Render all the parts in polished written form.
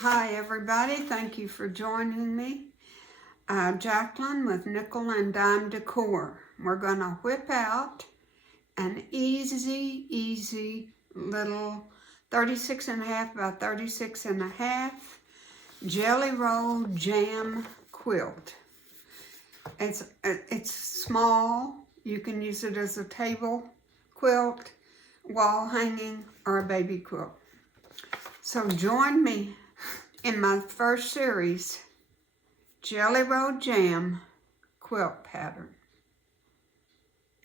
Hi everybody, thank you for joining me. Jacqueline with Nickel and Dime Decor. We're going to whip out an easy little 36.5 by 36.5 jelly roll jam quilt. It's small. You can use it as a table quilt, wall hanging, or a baby quilt. So join me in my first series, Jelly Roll Jam quilt pattern.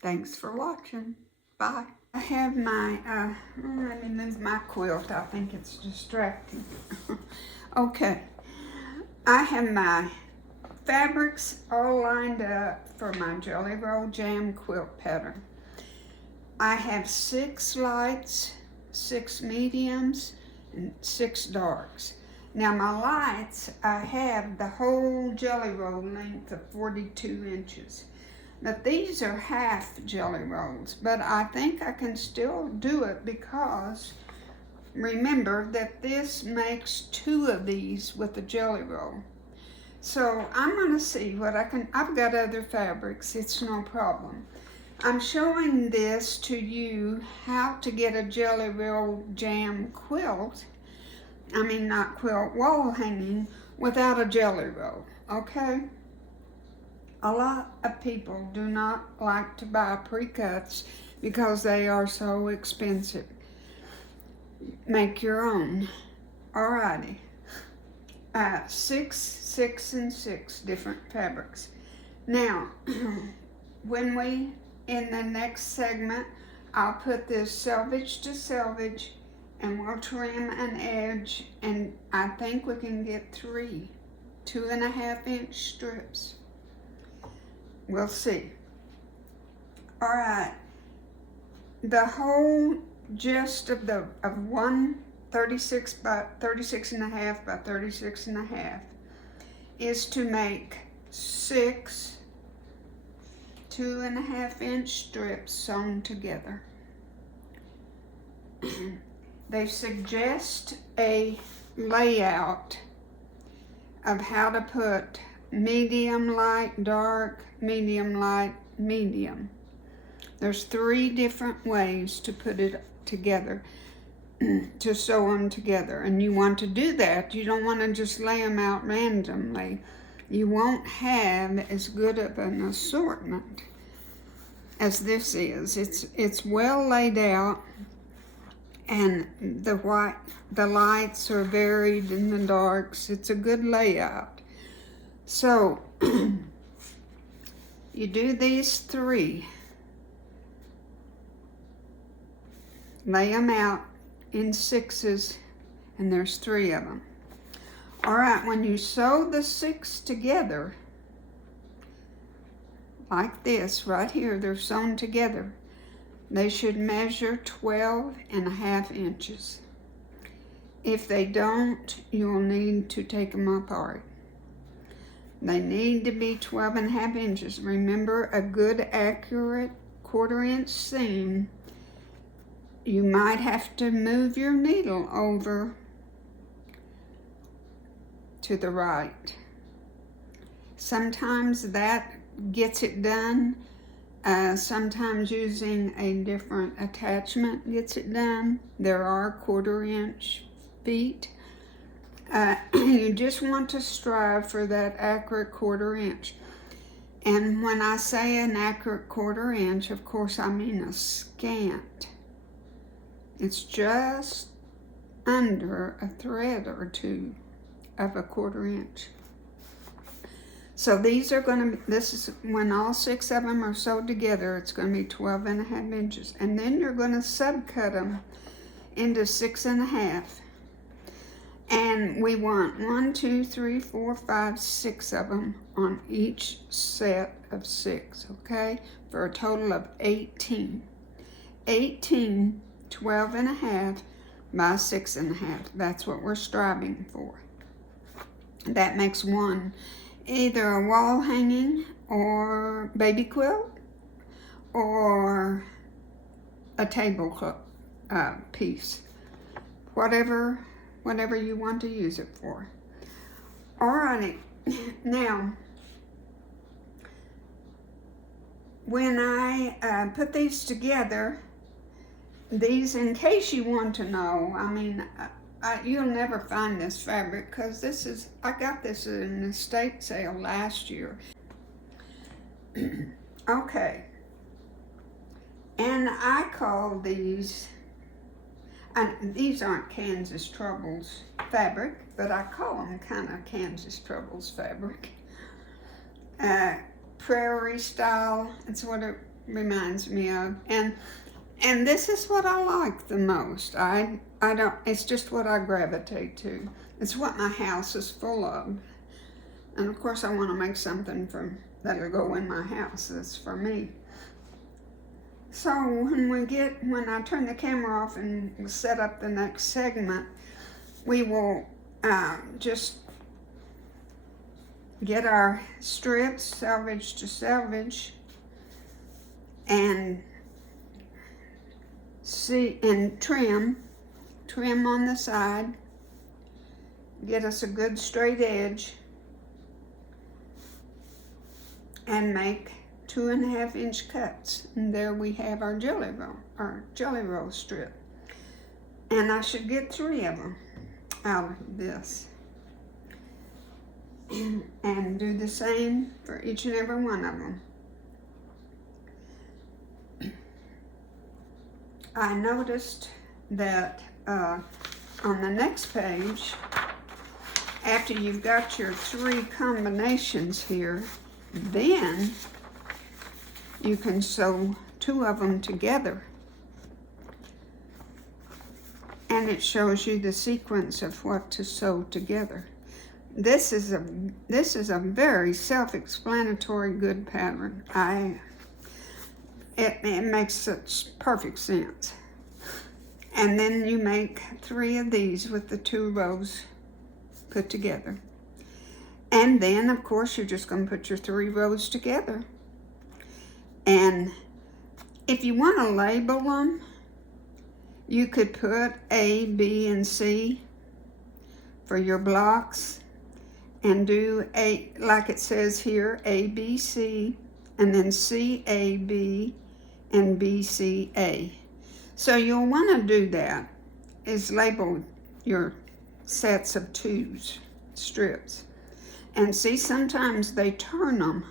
Thanks for watching. Bye. I have my, let me move my quilt. I think it's distracting. Okay. I have my fabrics all lined up for my Jelly Roll Jam quilt pattern. I have 6 lights, 6 mediums, and 6 darks. Now my lights, I have the whole jelly roll length of 42 inches. But these are half jelly rolls, but I think I can still do it because remember that this makes 2 of these with a jelly roll. So I'm gonna see what I can, I've got other fabrics, it's no problem. I'm showing this to you how to get a Jelly Roll Jam quilt, not quilt, wall hanging without a jelly roll, okay? A lot of people do not like to buy pre-cuts because they are so expensive. Make your own. Alrighty. 6, 6, and 6 different fabrics. Now, in the next segment, I'll put this selvage to selvage and we'll trim an edge, and I think we can get 3 2.5 inch strips. We'll see. All right, the whole gist of one 36 by 36.5 by 36.5 is to make 6 2.5 inch strips sewn together. They suggest a layout of how to put medium, light, dark, medium, light, medium. There's 3 different ways to put it together, to sew them together. And you want to do that. You don't want to just lay them out randomly. You won't have as good of an assortment as this is. It's well laid out. And the lights are varied in the darks. It's a good layout. So, you do these 3. Lay them out in 6s, and there's 3 of them. All right, when you sew the 6 together, like this, right here, they're sewn together. They should measure 12.5 inches. If they don't, you'll need to take them apart. They need to be 12.5 inches. Remember, a good accurate 1/4 inch seam, you might have to move your needle over to the right. Sometimes that gets it done. Sometimes using a different attachment gets it done. There are 1/4 inch feet. You just want to strive for that accurate 1/4 inch. And when I say an accurate 1/4 inch, of course I mean a scant. It's just under a thread or 2 of a 1/4 inch. So these are this is when all 6 of them are sewed together, it's going to be 12.5 inches. And then you're going to subcut them into 6.5. And we want 1, 2, 3, 4, 5, 6 of them on each set of 6, okay? For a total of 18. 18, 12.5 by 6.5. That's what we're striving for. That makes 1. Either a wall hanging or baby quilt or a table piece. Whatever whatever you want to use it for. Alrighty, now when I put these together, these, in case you want to know, I mean, you'll never find this fabric because I got this in an estate sale last year. Okay, and I call these, and these aren't Kansas Troubles fabric, but I call them kind of Kansas Troubles fabric. Prairie style, it's what it reminds me of, and this is what I like the most. I don't, it's just what I gravitate to. It's what my house is full of, and of course I want to make something that'll go in my house. That's for me. So when I turn the camera off and set up the next segment, we will just get our strips, selvage to selvage, and trim on the side, get us a good straight edge, and make 2.5 inch cuts. And there we have our jelly roll strip. And I should get 3 of them out of this. And do the same for each and every one of them. I noticed that on the next page, after you've got your 3 combinations here, then you can sew 2 of them together. And it shows you the sequence of what to sew together. This is a very self-explanatory good pattern. It makes such perfect sense. And then you make 3 of these with the 2 rows put together. And then, of course, you're just going to put your 3 rows together. And if you want to label them, you could put A, B, and C for your blocks, and do like it says here, A, B, C, and then C, A, B, and B, C, A. So you'll want to do that, is label your sets of 2 strips. And see, sometimes they turn them.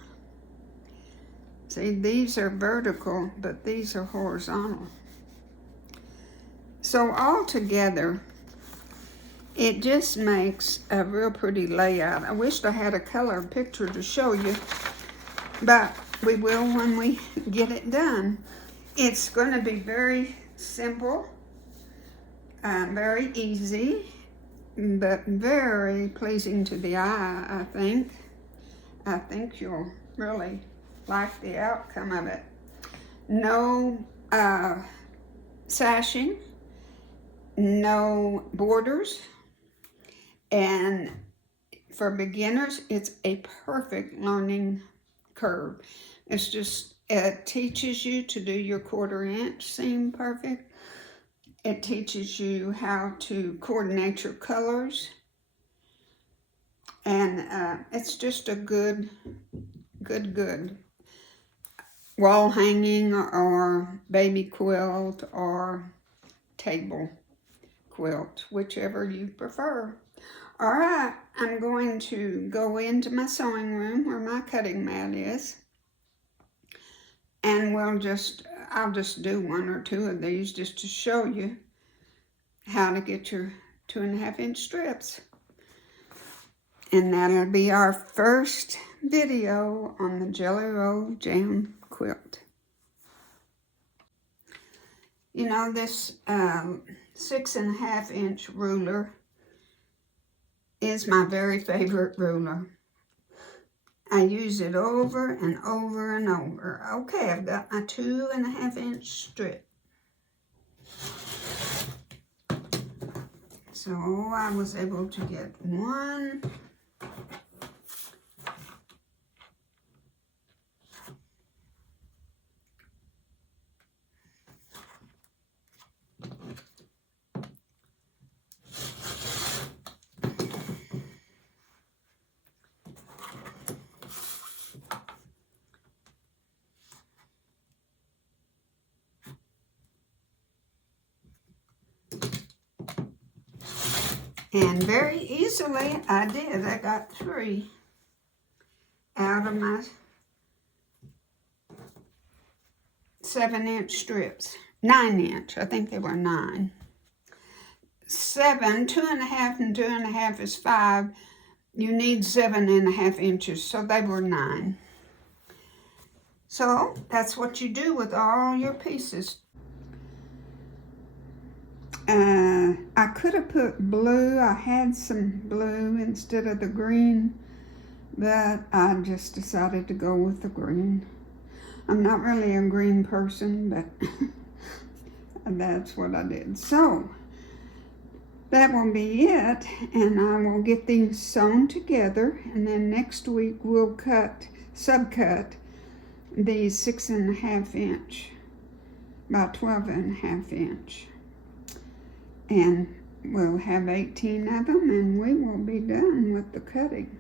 See, these are vertical, but these are horizontal. So all together, it just makes a real pretty layout. I wished I had a color picture to show you, but we will when we get it done. It's going to be very simple, very easy, but very pleasing to the eye, I think. I think you'll really like the outcome of it. No sashing, no borders, and for beginners, it's a perfect learning curve. It's just, it teaches you to do your 1/4 inch seam perfect. It teaches you how to coordinate your colors. And it's just a good wall hanging or baby quilt or table quilt, whichever you prefer. All right, I'm going to go into my sewing room where my cutting mat is. And I'll just do 1 or 2 of these just to show you how to get your 2.5 inch strips. And that'll be our first video on the Jelly Roll Jam quilt. You know, this 6.5 inch ruler is my very favorite ruler. I use it over and over and over. Okay, I've got my 2.5 inch strip. So I was able to get 1, And very easily I did. I got 3 out of my 7-inch strips. 9-inch, I think they were 9. 7, 2.5 and 2.5 is 5. You need 7.5 inches, so they were 9. So that's what you do with all your pieces. I could have put blue. I had some blue instead of the green, but I just decided to go with the green. I'm not really a green person, but that's what I did. So that will be it, and I will get these sewn together, and then next week we'll subcut the 6.5 inch by 12.5 inch, and we'll have 18 of them, and we will be done with the cutting,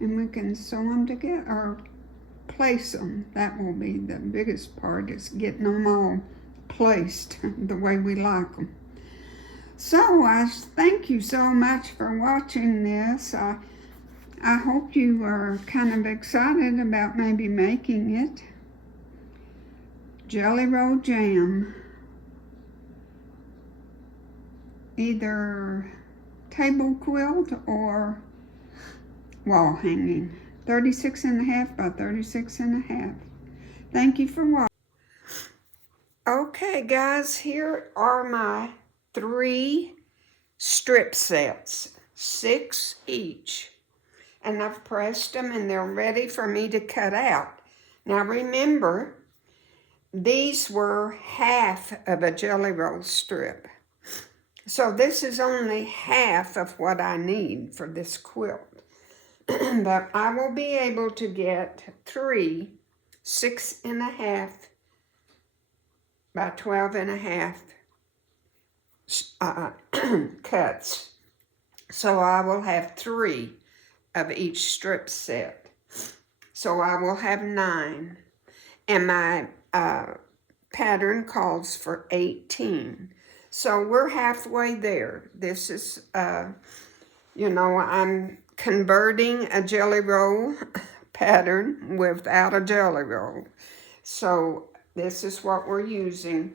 and we can sew them together or place them. That will be the biggest part, is getting them all placed the way we like them. So I thank you so much for watching this. I hope you are kind of excited about maybe making it. Jelly roll jam. Either table quilt or wall hanging. 36.5 by 36.5. Thank you for watching. Okay guys, here are my 3 strip sets, 6 each. And I've pressed them and they're ready for me to cut out. Now remember, these were half of a jelly roll strip. So this is only half of what I need for this quilt. But I will be able to get 3 6.5 by 12.5 cuts. So I will have 3 of each strip set. So I will have 9. And my pattern calls for 18. So we're halfway there. This is, you know, I'm converting a jelly roll pattern without a jelly roll. So this is what we're using.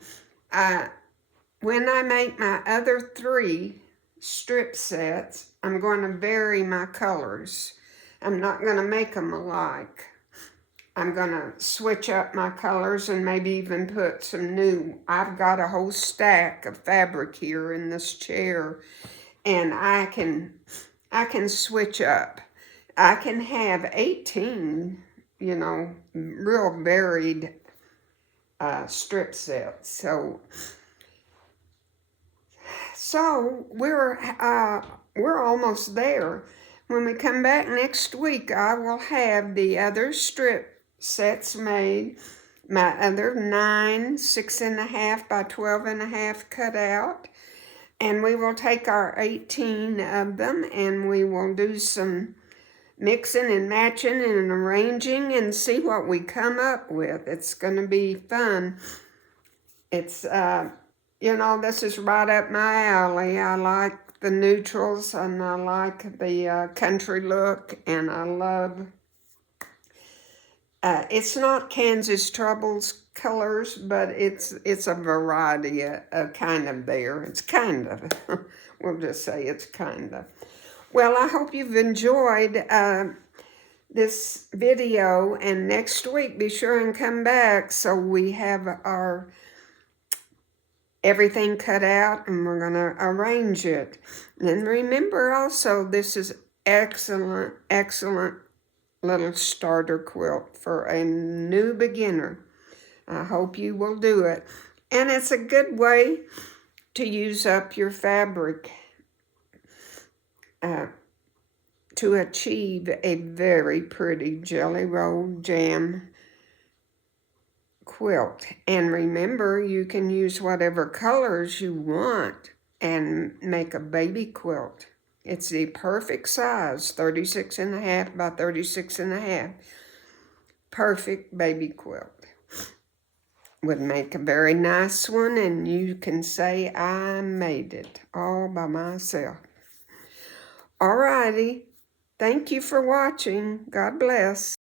When I make my other 3 strip sets, I'm going to vary my colors. I'm not going to make them alike. I'm going to switch up my colors and maybe even put some new. I've got a whole stack of fabric here in this chair, and I can switch up. I can have 18, you know, real varied strip sets. So we're almost there. When we come back next week, I will have the other strip sets made, my other 9 6.5 by 12.5 cut out, and we will take our 18 of them and we will do some mixing and matching and arranging and see what we come up with. It's going to be fun. It's, you know, this is right up my alley. I like the neutrals and I like the country look, and I love, it's not Kansas Troubles colors, but it's a variety of kind of there. It's kind of, we'll just say it's kind of. Well, I hope you've enjoyed this video, and next week be sure and come back so we have our everything cut out and we're going to arrange it. And remember also, this is excellent, excellent little starter quilt for a new beginner. I hope you will do it. And it's a good way to use up your fabric to achieve a very pretty jelly roll jam quilt. And remember, you can use whatever colors you want and make a baby quilt. It's the perfect size, 36.5 by 36.5. Perfect baby quilt. Would make a very nice one, and you can say I made it all by myself. All righty. Thank you for watching. God bless.